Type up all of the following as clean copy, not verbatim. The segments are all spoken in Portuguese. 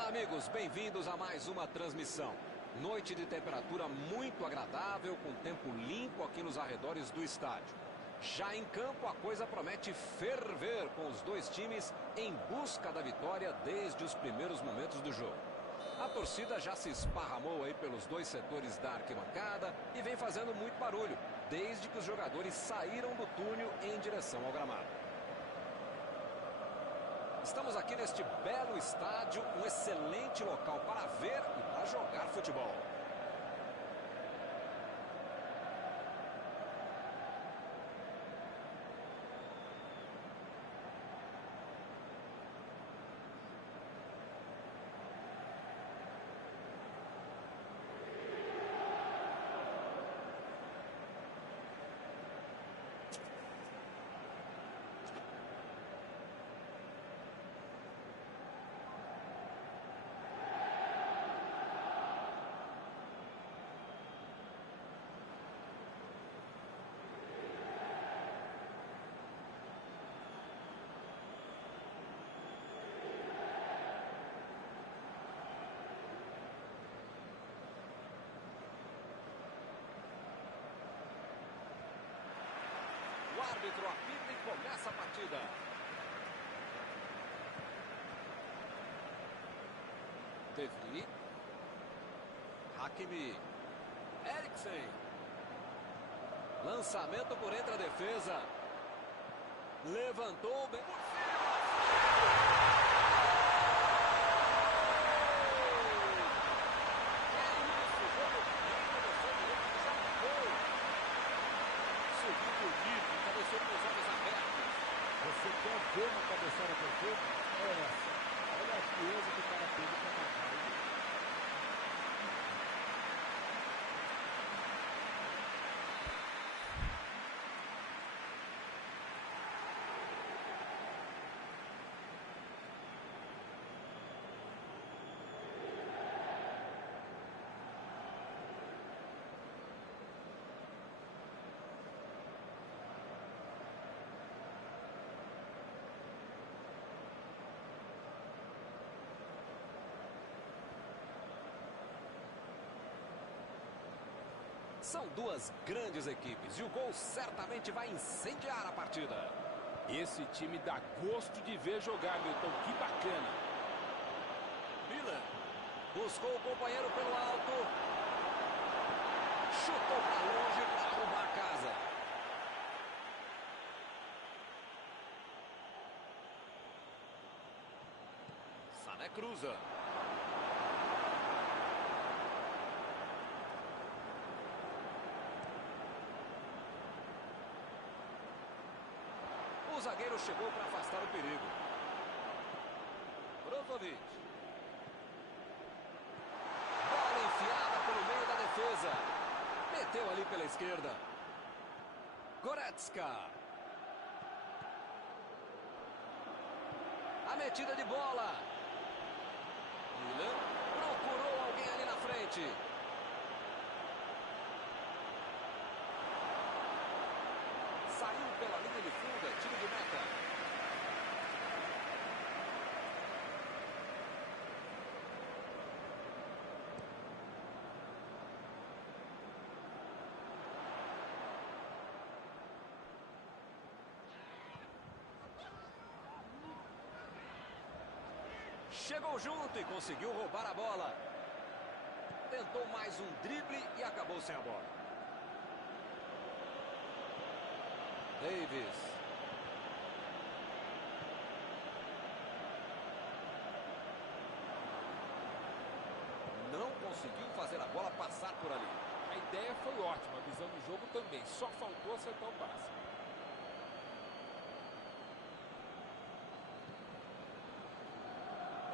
Olá, amigos, bem-vindos a mais uma transmissão. Noite de temperatura muito agradável, com tempo limpo aqui nos arredores do estádio. Já em campo, a coisa promete ferver, com os dois times em busca da vitória desde os primeiros momentos do jogo. A torcida já se esparramou aí pelos dois setores da arquibancada e vem fazendo muito barulho, desde que os jogadores saíram do túnel em direção ao gramado. Estamos aqui neste belo estádio, um excelente local para ver e para jogar futebol. O árbitro apita e começa a partida. Devry. Hakimi. Eriksen. Lançamento por entre a defesa. Levantou bem por cima. Você quer ver uma cabeçada perfeita? É essa. Olha a frieza que o cara teve para marcar. São duas grandes equipes e o gol certamente vai incendiar a partida. Esse time dá gosto de ver jogar, Milton. Que bacana. Miller buscou o companheiro pelo alto. Chutou para longe para arrumar a casa. Sané cruza. O zagueiro chegou para afastar o perigo. Brozovic. Bola enfiada pelo meio da defesa. Meteu ali pela esquerda. Goretzka. A metida de bola. Milan procurou alguém ali na frente. Saiu pela linha de fundo, é tiro de meta. Chegou junto e conseguiu roubar a bola. Tentou mais um drible e acabou sem a bola. Davis. Não conseguiu fazer a bola passar por ali. A ideia foi ótima, a visão do jogo também. Só faltou acertar o passe.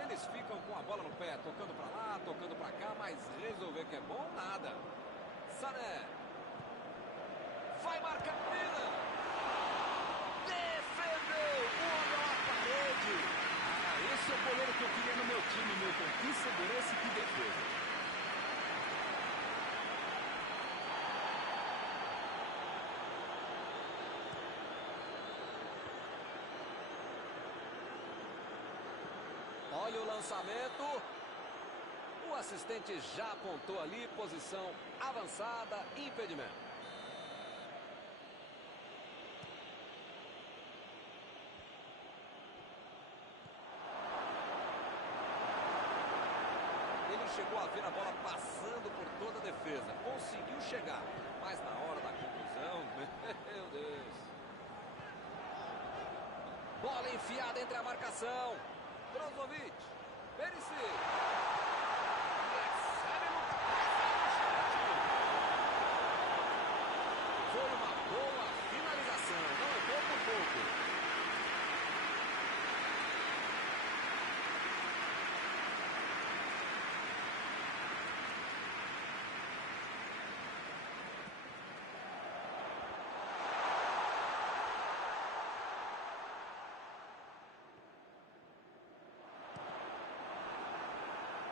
Eles ficam com a bola no pé, tocando para lá, tocando para cá, mas resolver que é bom, nada. Sané. Vai marcar Milan. Esse é o goleiro que eu queria no meu time, Milton. Que segurança e que defesa. Olha o lançamento. assistente já apontou ali, posição avançada, impedimento. Ele chegou a ver a bola passando por toda a defesa, conseguiu chegar, mas na hora da conclusão, meu Deus. Bola enfiada entre a marcação. Brozovic, Perisic. Recebe no foi uma boa finalização, não entrou por pouco.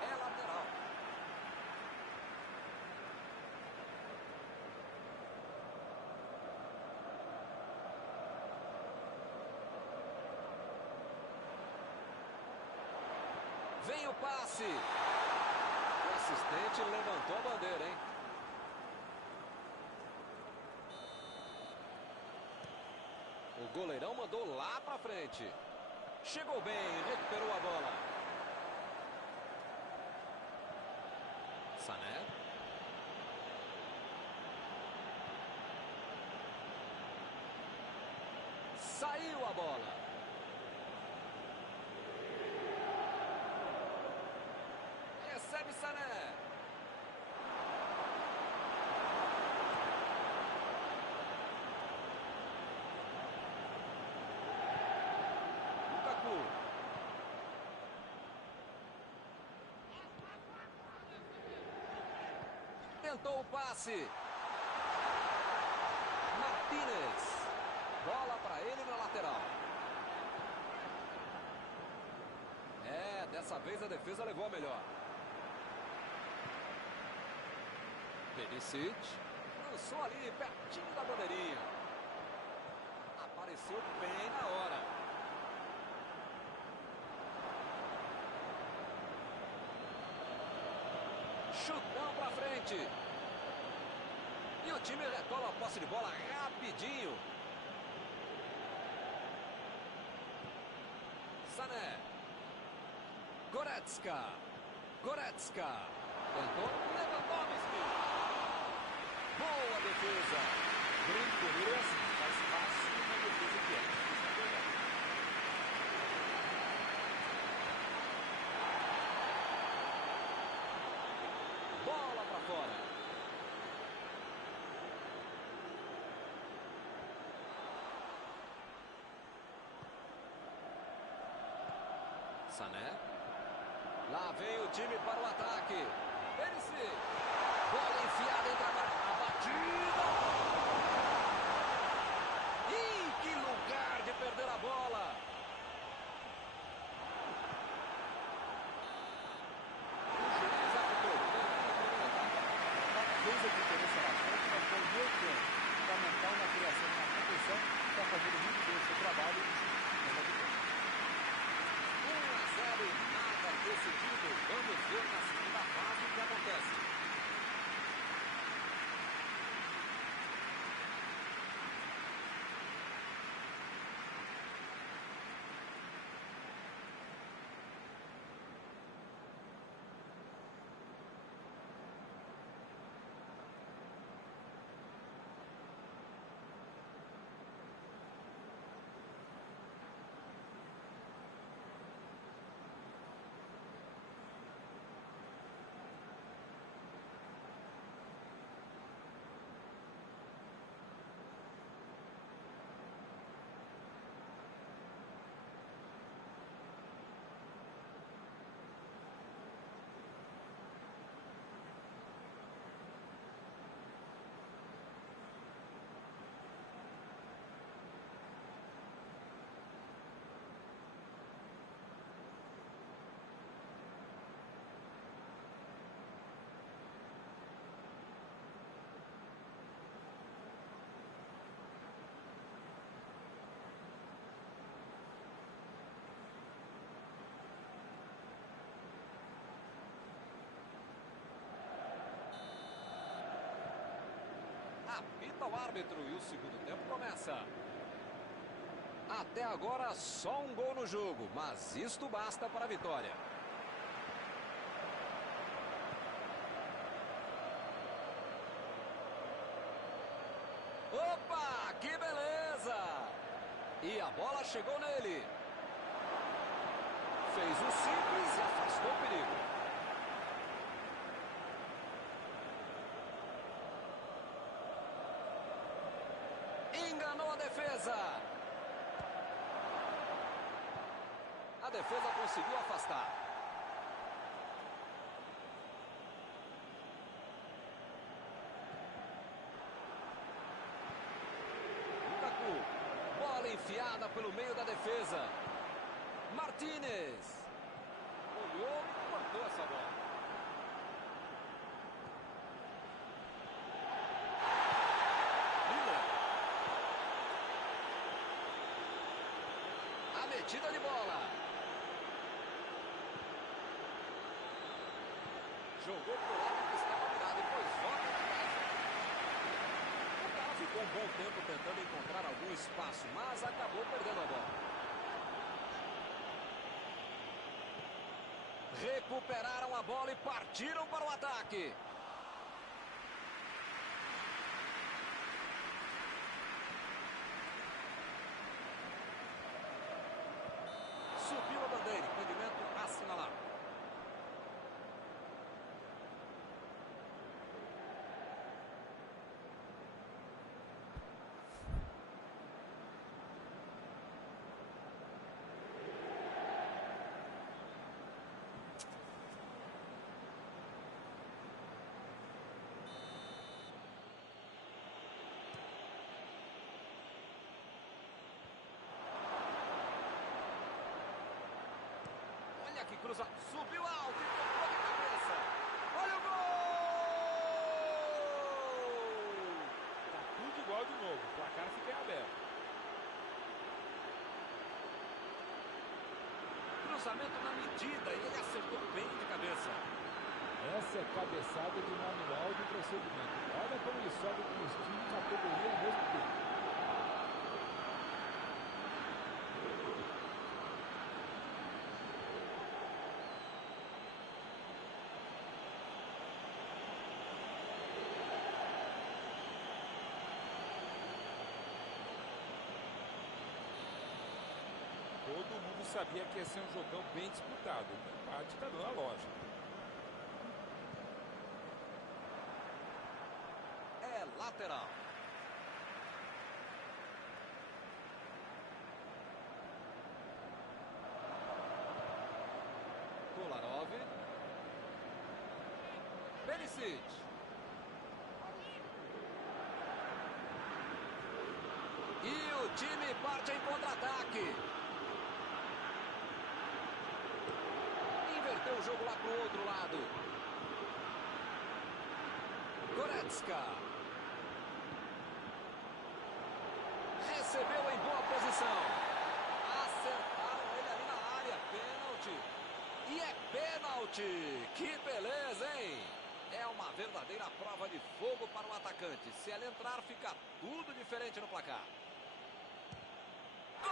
É lateral. Vem o passe. O assistente levantou a bandeira, hein? O goleirão mandou lá pra frente. Chegou bem, recuperou a bola. Sané. Saiu a bola. Recebe Sané. Lukaku. Tentou o passe. Martínez. Bola para ele na lateral. É, dessa vez a defesa levou a melhor. Perisic. Lançou ali, pertinho da bandeirinha. Apareceu bem na hora. Chutão pra frente. E o time retoma a posse de bola rapidinho. Sané. Goretzka. Goretzka. Tentou Lewandowski. Boa defesa. Brinco mesmo, faz fácil uma defesa que é. Isso é verdade. Bola pra fora. Sané. Lá vem o time para o ataque. Perisic. Bola enfiada entre a batida. Ih, que lugar de perder a bola. O juiz apitou. A defesa de diferença na frente, mas foi o meu tempo fundamental na criação de uma competição que está fazendo muito bem o seu trabalho e justificando a vitória. 1-0 e nada decidido. Vamos ver na segunda fase o que acontece. Apita o árbitro e o segundo tempo começa. Até agora só um gol no jogo, mas isto basta para a vitória. Opa, que beleza! E a bola chegou nele. Fez o simples e afastou o perigo. Enganou a defesa. A defesa conseguiu afastar. Lukaku. Bola enfiada pelo meio da defesa. Martínez. Olhou e cortou essa bola. Miller. A metida de bola. Jogou pro lado que estava virado, depois volta na casa. O cara ficou um bom tempo tentando encontrar algum espaço, mas acabou perdendo a bola. Recuperaram a bola e partiram para o ataque. Subiu a bandeira, impedimento assinalado. Que cruza, subiu alto e tocou de cabeça. Olha o gol! Tá tudo igual de novo, o placar fica em aberto. Cruzamento na medida e ele acertou bem de cabeça. Essa é cabeçada de manual de procedimento. Olha como ele sobe com o estilo e categoria ao mesmo tempo. Todo mundo sabia que ia ser um jogão bem disputado. O empate está dando a lógica. É lateral. Kolarov. Perisic. E o time parte em contra-ataque. Inverteu o jogo lá para o outro lado. Goretzka. Recebeu em boa posição. Acertaram ele ali na área. Pênalti. E é pênalti. Que beleza, hein? É uma verdadeira prova de fogo para o atacante. Se ela entrar, fica tudo diferente no placar. Gol!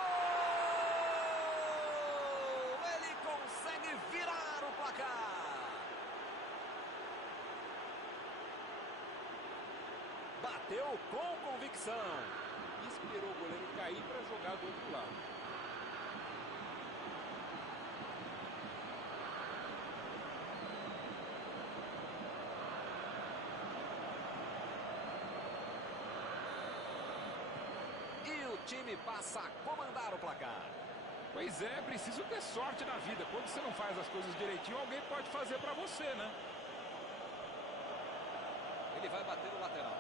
Ele consegue virar o placar. Bateu com convicção. Esperou o goleiro cair para jogar do outro lado. E o time passa a comandar o placar. Pois é, preciso ter sorte na vida. Quando você não faz as coisas direitinho, alguém pode fazer para você, né? Ele vai bater o lateral.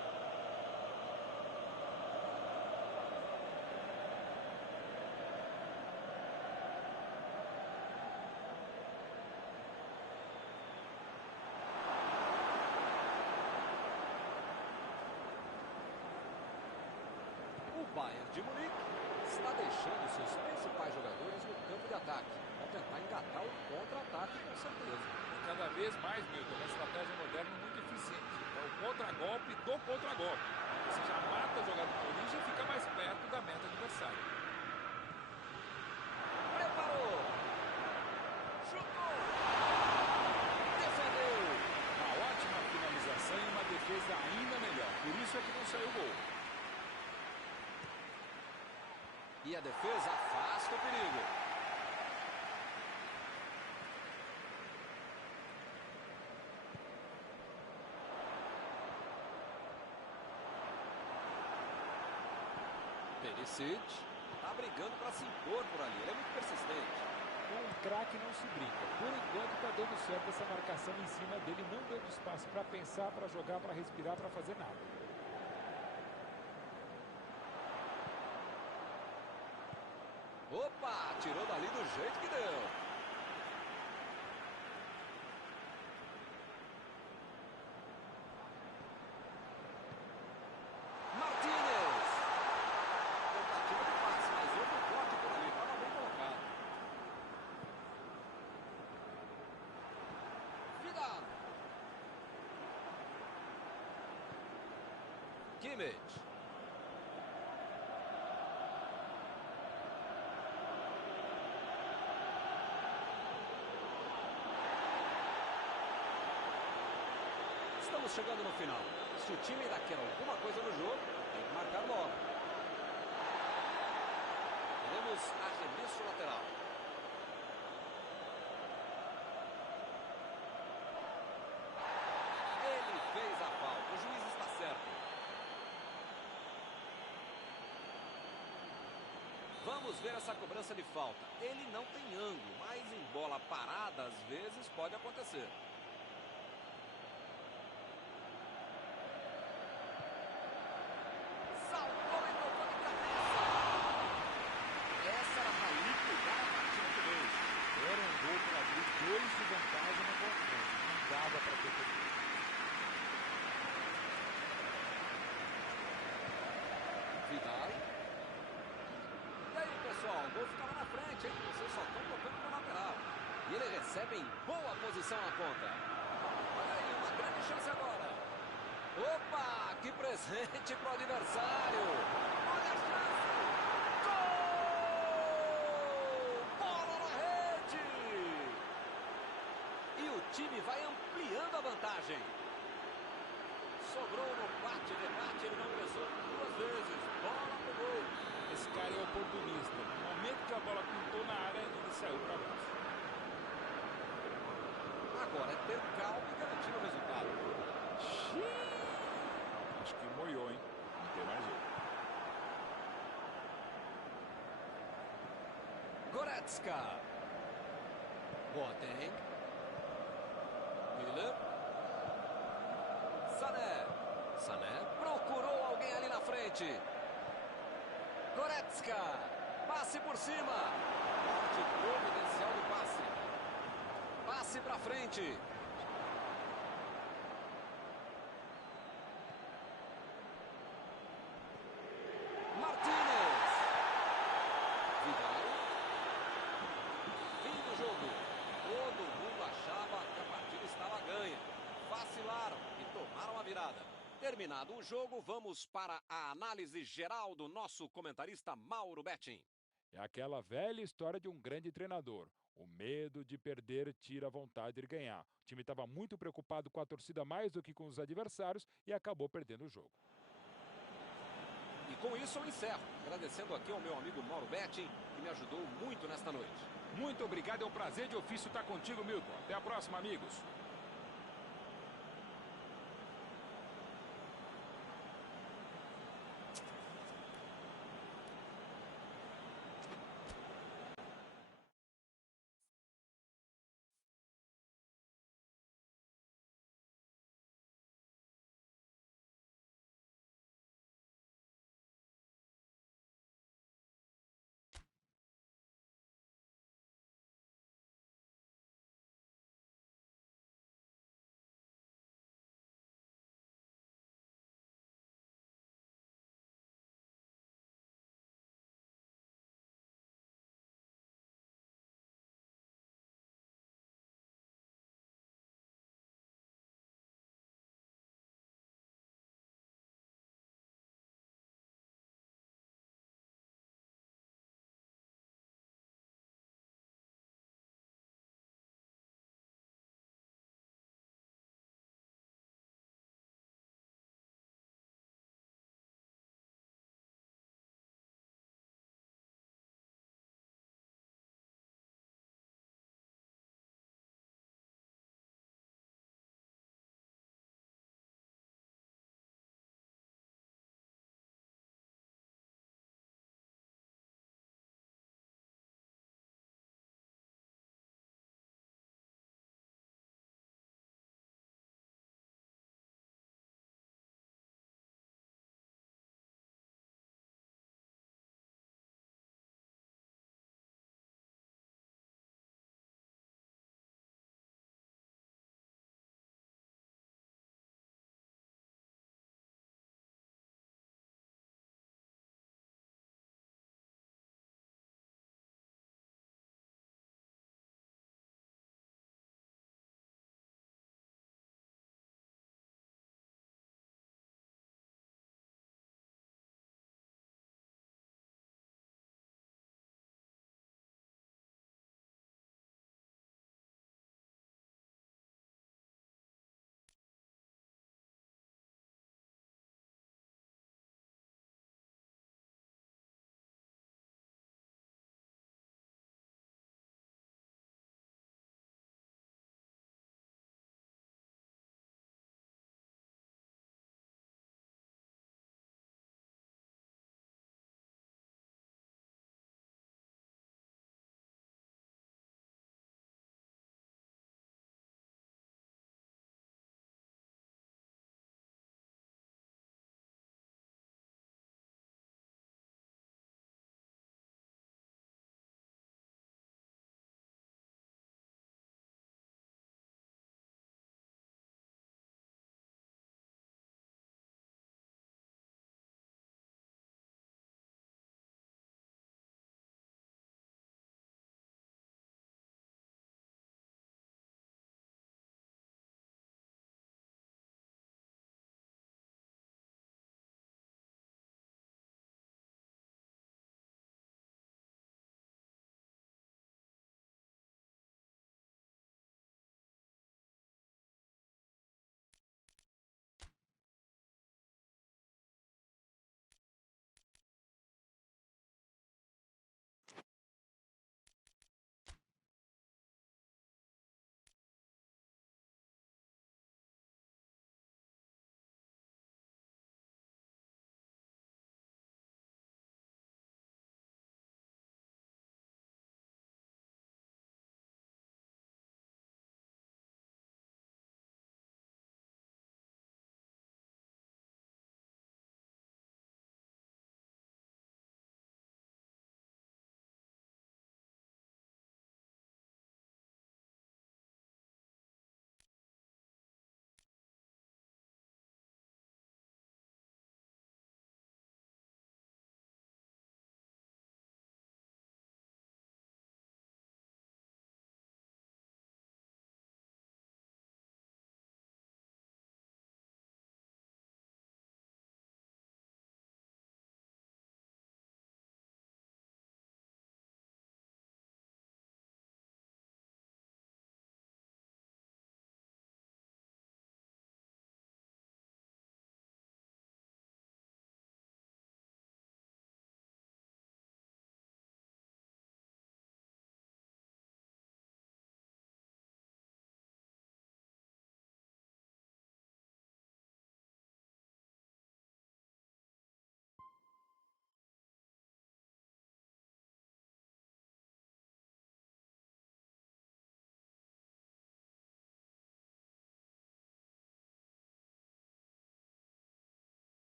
O Bayern de Munique está deixando seus principais jogadores no campo de ataque. Vão tentar engatar o contra-ataque com certeza. E cada vez mais, Milton, uma estratégia moderna muito eficiente. É o contra-golpe do contra-golpe. Você já mata a jogada na origem e fica mais perto da meta adversária. Preparou. Chutou. Defendeu. Uma ótima finalização e uma defesa ainda melhor. Por isso é que não saiu gol. E a defesa afasta o perigo. Perisic está brigando para se impor por ali. Ele é muito persistente. Com um craque não se brinca. Por enquanto está dando certo essa marcação em cima dele, não dando espaço para pensar, para jogar, para respirar, para fazer nada. Opa, tirou dali do jeito que deu. Martínez. Tentativa de passe, mas outro corte por ali. Estava bem colocado. Vidal. Kimmich. Estamos chegando no final. Se o time ainda quer alguma coisa no jogo, tem que marcar logo. Teremos arremesso lateral. Ele fez a falta. O juiz está certo. Vamos ver essa cobrança de falta. Ele não tem ângulo, mas em bola parada, às vezes, pode acontecer. Saltou e tocou de cabeça. Essa era para liquidar a partida de vez. Era um gol para abrir 2 de vantagem no confronto. Não dava para ter perdido. Vidal. E aí, pessoal, o gol fica lá na frente, hein? Vocês só estão tocando para lateral. E ele recebe em boa posição na ponta. Olha aí, uma grande chance agora. Opa, que presente pro adversário. Olha a chance. Gol! Bola na rede. E o time vai ampliando a vantagem. Sobrou no bate-rebate, ele não pensou 2 vezes. Bola pro gol. Esse cara é oportunista. No momento que a bola pintou na área, ele saiu para baixo. Agora é ter calma e garantir o resultado. Acho que moiou, hein? Não tem mais jeito. Goretzka. Boateng. Miller. Sané. Sané procurou alguém ali na frente. Goretzka. Passe por cima. Parte providencial do passe. Passe pra frente. Martínez. Vidal. Fim do jogo. Todo mundo achava que a partida estava ganha. Vacilaram e tomaram a virada. Terminado o jogo, vamos para a análise geral do nosso comentarista Mauro Betting. É aquela velha história de um grande treinador. O medo de perder tira a vontade de ganhar. O time estava muito preocupado com a torcida mais do que com os adversários e acabou perdendo o jogo. E com isso eu encerro, agradecendo aqui ao meu amigo Mauro Betting, que me ajudou muito nesta noite. Muito obrigado, é um prazer de ofício estar contigo, Milton. Até a próxima, amigos.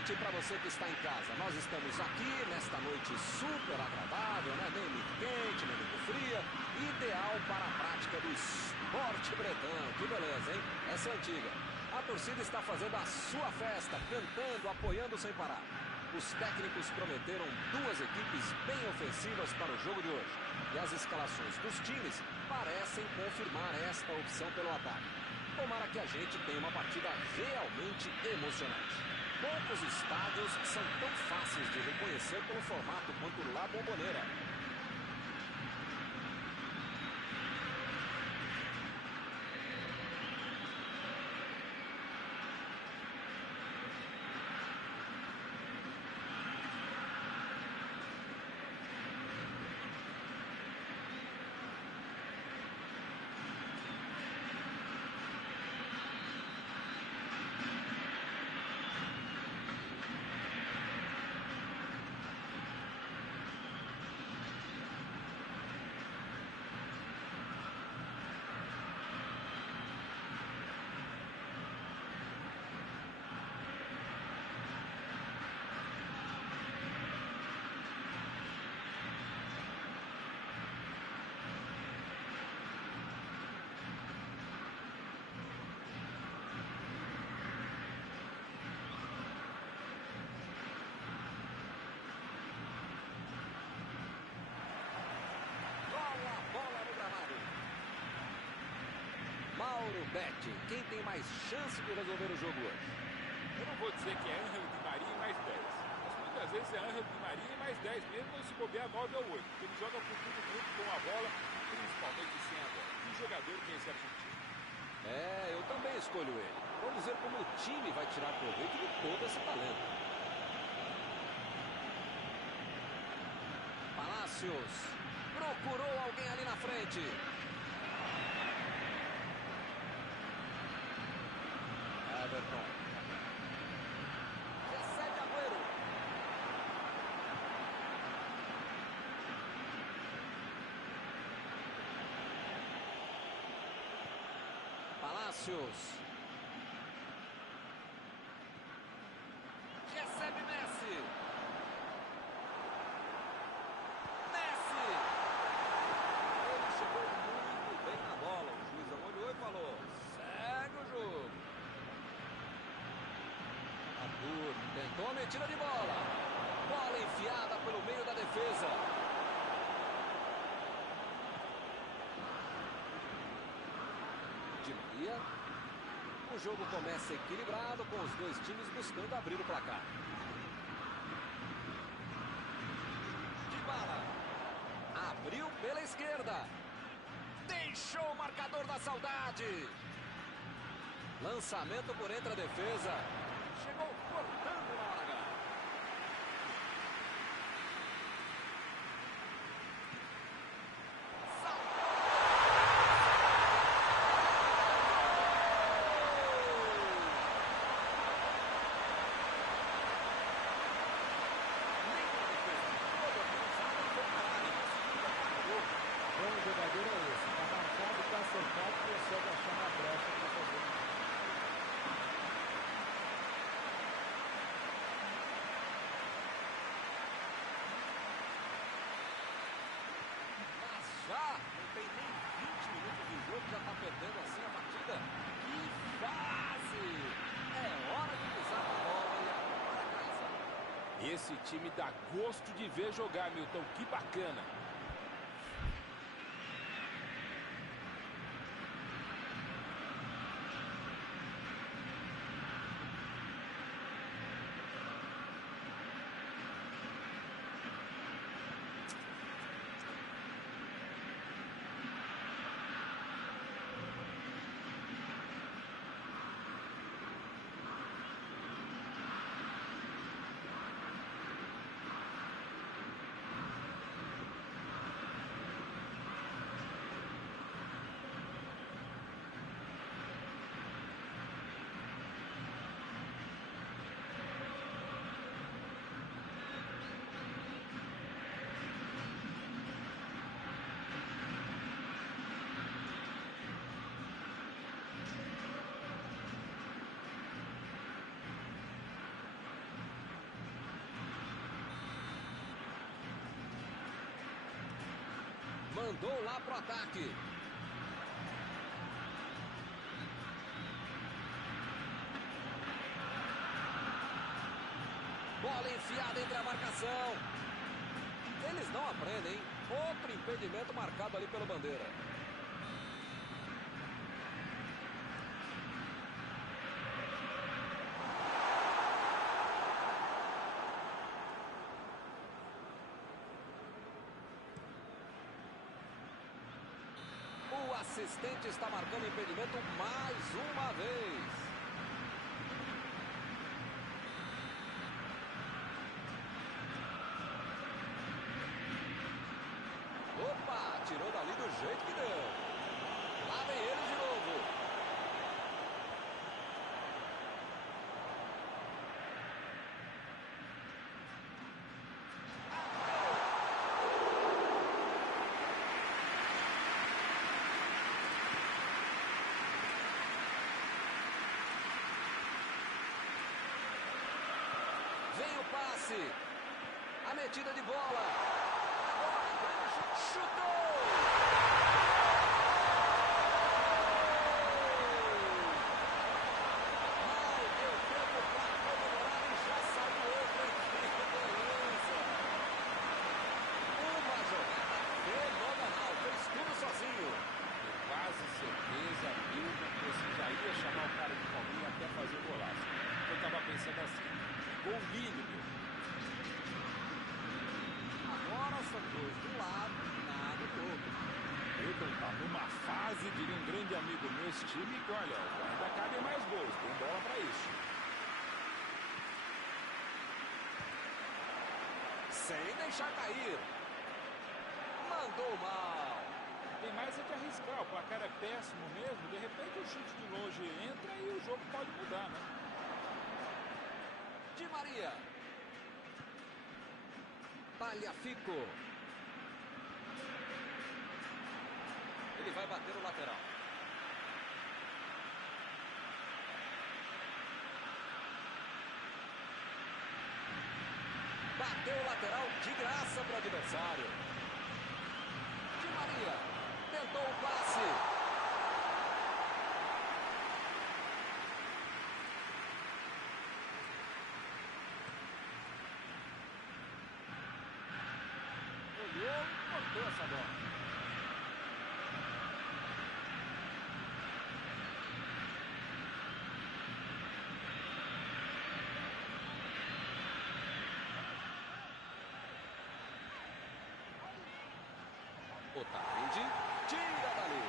noite para você que está em casa. Nós estamos aqui nesta noite super agradável, né? Nem muito quente, nem muito fria. Ideal para a prática do esporte bretão. Que beleza, hein? Essa é antiga. A torcida está fazendo a sua festa, cantando, apoiando sem parar. Os técnicos prometeram duas equipes bem ofensivas para o jogo de hoje. E as escalações dos times parecem confirmar esta opção pelo ataque. Tomara que a gente tenha uma partida realmente emocionante. Poucos estádios são tão fáceis de reconhecer pelo formato quanto La Bombonera. Mauro Betti, quem tem mais chance de resolver o jogo hoje? Eu não vou dizer que é Ángel Di Maria e mais 10. Mas muitas vezes é Ángel Di Maria e mais 10 mesmo, ou se bobear 9 ou 8. Porque ele joga com tudo muito, com a bola, principalmente sem a bola. Que jogador que é esse argentino? Eu também escolho ele. Vamos ver como o time vai tirar proveito de todo esse talento. Palácios procurou alguém ali na frente. Everton. Recebe Agüero. Palácios. Recebe Messi. Messi. Ele chegou muito bem na bola. O juiz olhou e falou: segue o jogo. Tentou a metida de bola. Bola enfiada pelo meio da defesa. Di Maria. O jogo começa equilibrado, com os dois times buscando abrir o placar. Dybala. Abriu pela esquerda. Deixou o marcador da saudade. Lançamento por entre a defesa. Chegou cortando na hora H. Bom jogador é esse. Tá marcado, tá acertado, consegue achar uma brecha para fazer. Mas já não tem nem 20 minutos de jogo, já tá perdendo assim a partida. Que fase! É hora de pisar a bola e arrumar a casa. Esse time dá gosto de ver jogar, Milton. Que bacana. Mandou lá pro ataque. Bola enfiada entre a marcação. Eles não aprendem, hein? Outro impedimento marcado ali pelo Bandeira. O assistente está marcando impedimento mais uma vez. Opa, tirou dali do jeito que deu. Lá vem ele de novo. Vem o passe. A metida de bola. Agora, chutou! Mal deu tempo para comemorar e já saiu outra. Que beleza! Uma jogada fenomenal. Fez tudo sozinho. Com quase certeza, Milton precisaria chamar o cara de palminha até fazer o golaço. Eu estava pensando assim, gol lindo, meu. Agora são dois de um lado, nada do outro. Milton tá numa fase, diria um grande amigo meu, esse time, que olha, ainda cabem mais gols, tem bola para isso. Sem deixar cair. Mandou mal. Tem mais é que arriscar, o placar é péssimo mesmo, de repente o chute de longe entra e o jogo pode mudar, né? Di Maria. Tagliafico. Ele vai bater o lateral. Bateu o lateral de graça para o adversário. Di Maria tentou o passe. Olhou e cortou essa bola. Otamendi tira dali.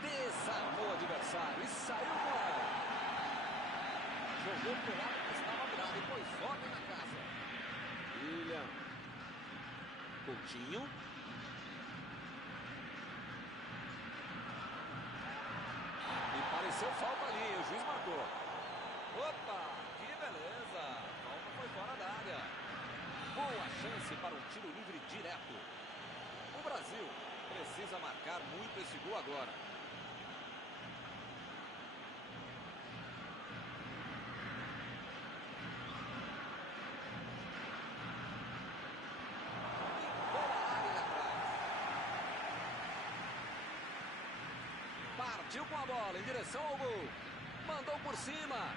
Desarmou o adversário e saiu com ela. Jogou pro lado que estava virado e pôs ordem na casa. William. Coutinho. E pareceu falta ali, o juiz marcou. Opa, que beleza. A falta foi fora da área. Boa chance para um tiro livre direto. O Brasil precisa marcar muito esse gol agora. Partiu com a bola em direção ao gol. Mandou por cima.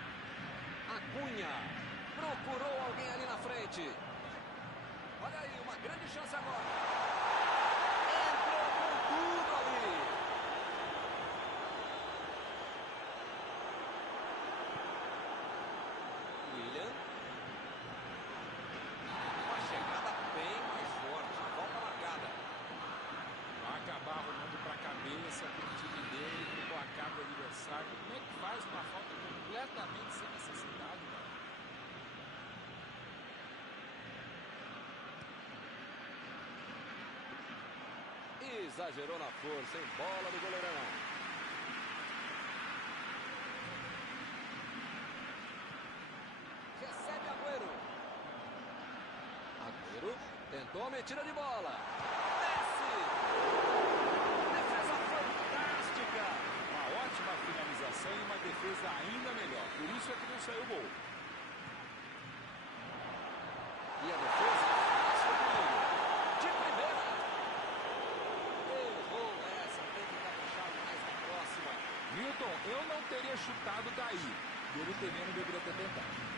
Acunha. Procurou alguém ali na frente. Olha aí, uma grande chance agora. Entrou com tudo ali. William. Uma chegada bem mais forte. Volta marcada. Vai acabar arrumando para a cabeça com o time dele, com o placar do adversário. Como é que faz uma falta completamente sem necessidade, cara? Exagerou na força, em bola do goleirão. Recebe Agüero. Agüero tentou a metida de bola. defesa ainda melhor. Por isso é que não saiu gol. E a defesa faz o perigo. De primeira. Errou essa. Tem que caprichar mais na próxima. Milton, eu não teria chutado daí. E ele também não deveria ter tentado.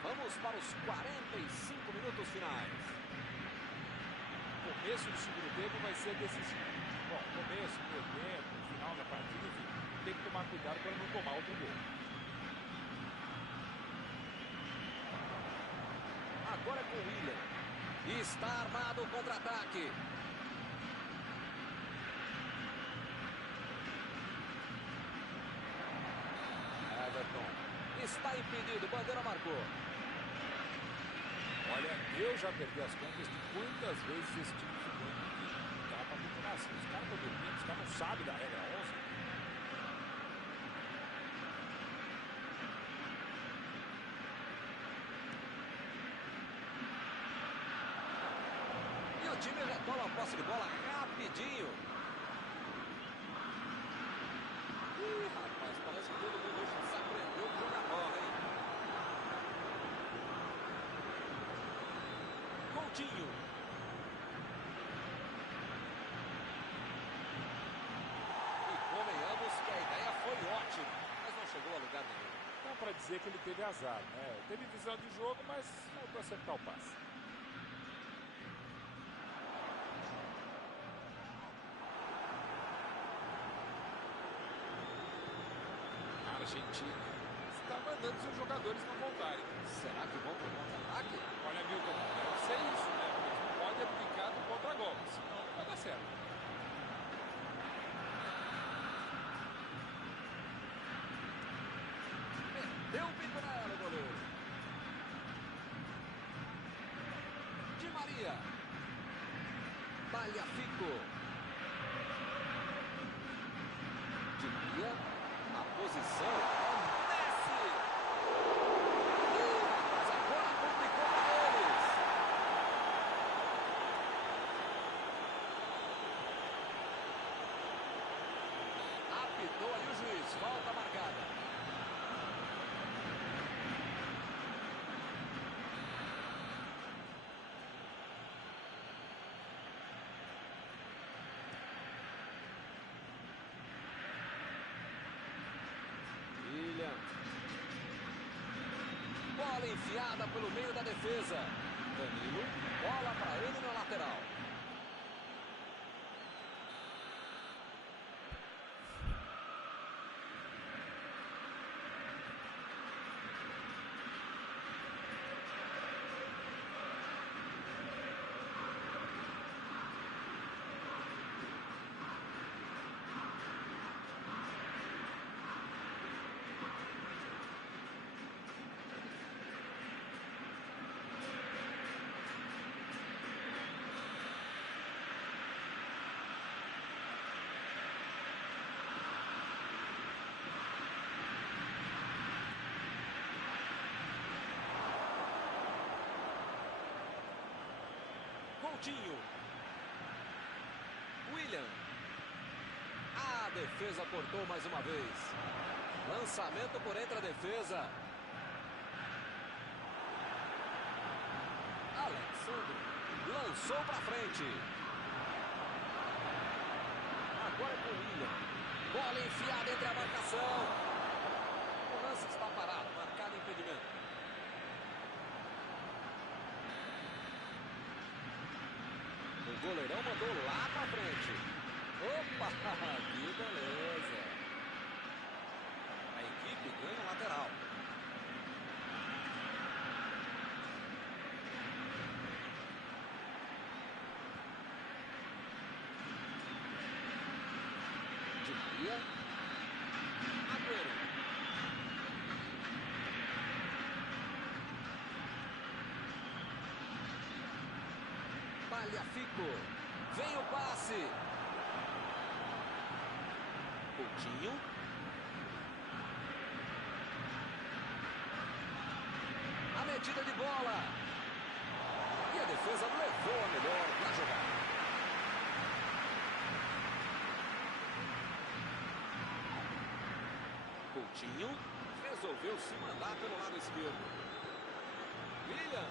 Vamos para os 45 minutos finais. O começo do segundo tempo vai ser decisivo. Bom, começo, meio tempo, final da partida, enfim. Tem que tomar cuidado para não tomar outro gol. Agora é com o William. E está armado o contra-ataque. Everton. Está impedido. Bandeira marcou. Olha, eu já perdi as contas de quantas vezes esse time ficou impedido. Não dá para continuar assim. Os caras estão dormindo, os caras não sabem da regra 11. E o time retoma a posse de bola rapidinho. Ih, rapaz, parece que todo mundo hoje se aprendeu a jogar bola, hein? Coutinho. E convenhamos que a ideia foi ótima, mas não chegou a lugar nenhum. Dá para dizer que ele teve azar, né? Teve visão de jogo, mas faltou acertar o passe. A Argentina está mandando seus jogadores não voltarem. Será que vão para o contra-ataque? Olha, Milton, deve ser isso, né? Porque eles não podem abdicar do contra-golpe, senão não vai dar certo. Deu o bico nela, o goleiro. Di Maria. Tagliafico. Di Maria. A posição é Messi. Mas agora complicou para eles. Apitou ali o juiz. Falta marcada. Bola enfiada pelo meio da defesa. Danilo, bola para ele na lateral. Coutinho. William. A defesa cortou mais uma vez. Lançamento por entre a defesa. Alexandre lançou para frente. Agora é com o William. Bola enfiada entre a marcação. O lance está parado, marcado impedimento. O goleirão mandou lá para frente. Opa, que beleza. A equipe ganha o lateral. Di Maria. Agüero. Tagliafico. Vem o passe. Coutinho. A metida de bola. E a defesa levou a melhor na jogada. Coutinho resolveu se mandar pelo lado esquerdo. William.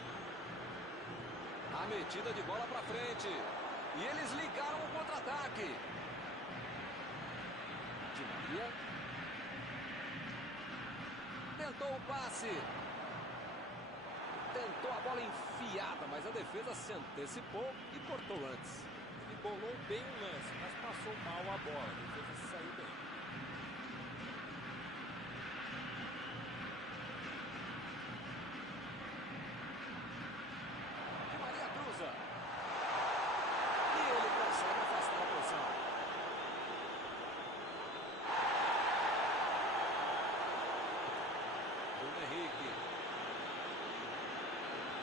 A metida de bola para frente. E eles ligaram o contra-ataque. Di Maria. Tentou o passe. Tentou a bola enfiada, mas a defesa se antecipou e cortou antes. Ele bolou bem o lance, mas passou mal a bola. A defesa se saiu bem. Di Maria cruza. E ele consegue afastar a pressão. Bruno Henrique.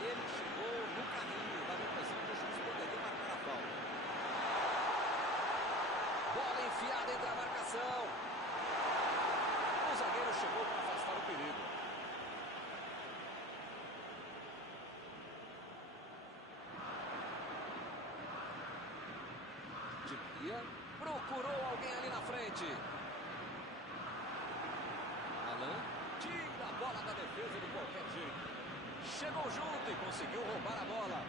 Ele chegou no caminho, dava a impressão que o juiz poderia marcar a falta. Bola enfiada entre a marcação. O zagueiro chegou para afastar o perigo. Di Maria procurou alguém ali na frente. Alan tira a bola da defesa de qualquer jeito. Chegou junto e conseguiu roubar a bola.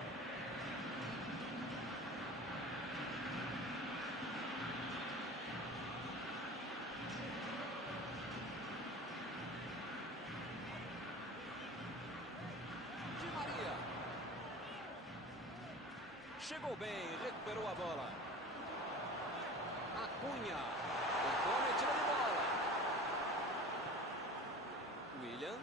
Di Maria. Chegou bem, recuperou a bola. Acunha. Tentou a metida de bola. William.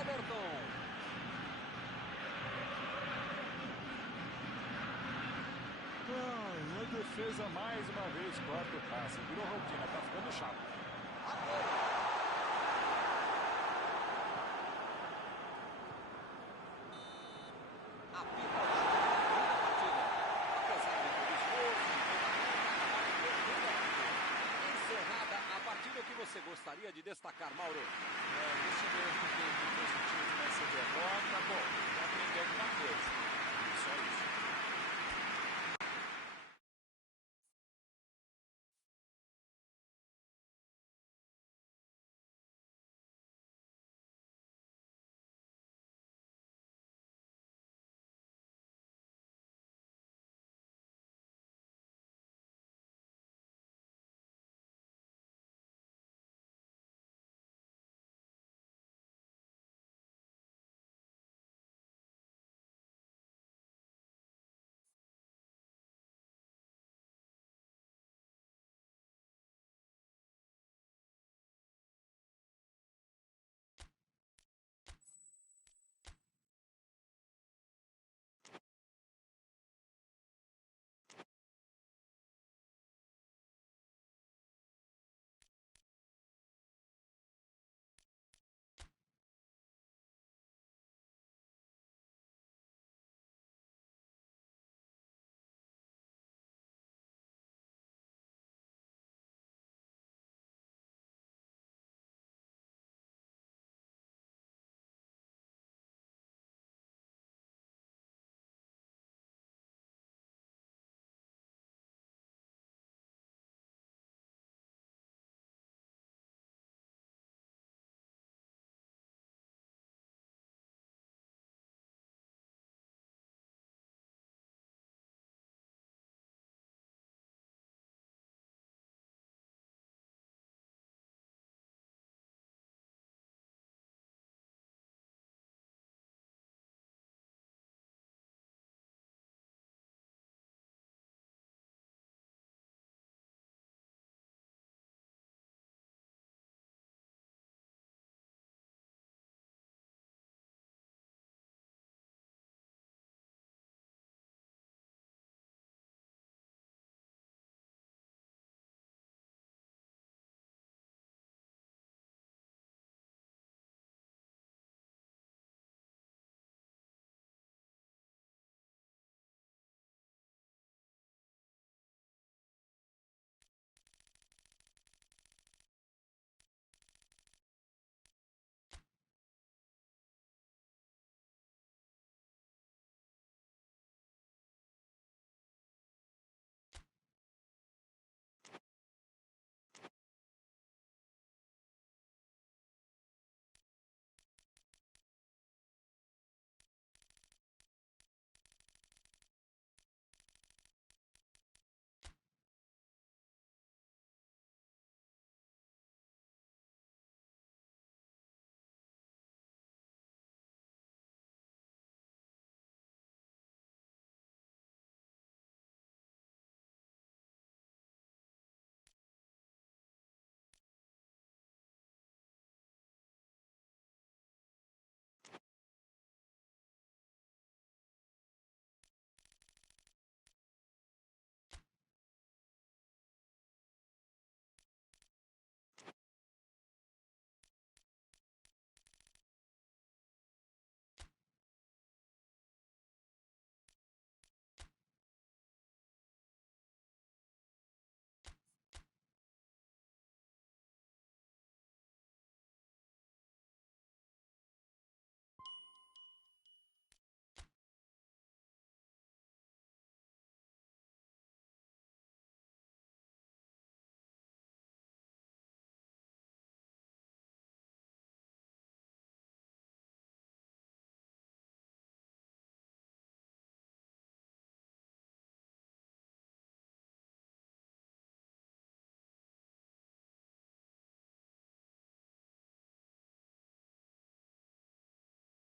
Everton. A defesa mais uma vez corta o passe. Virou rotina, tá ficando chato. Apita o árbitro da partida. Apesar de todo esforço, encerrada a partida, o que você gostaria de destacar, Mauro? Esse mesmo que teve positivo nessa derrota, bom, já aprendeu alguma coisa. Só isso.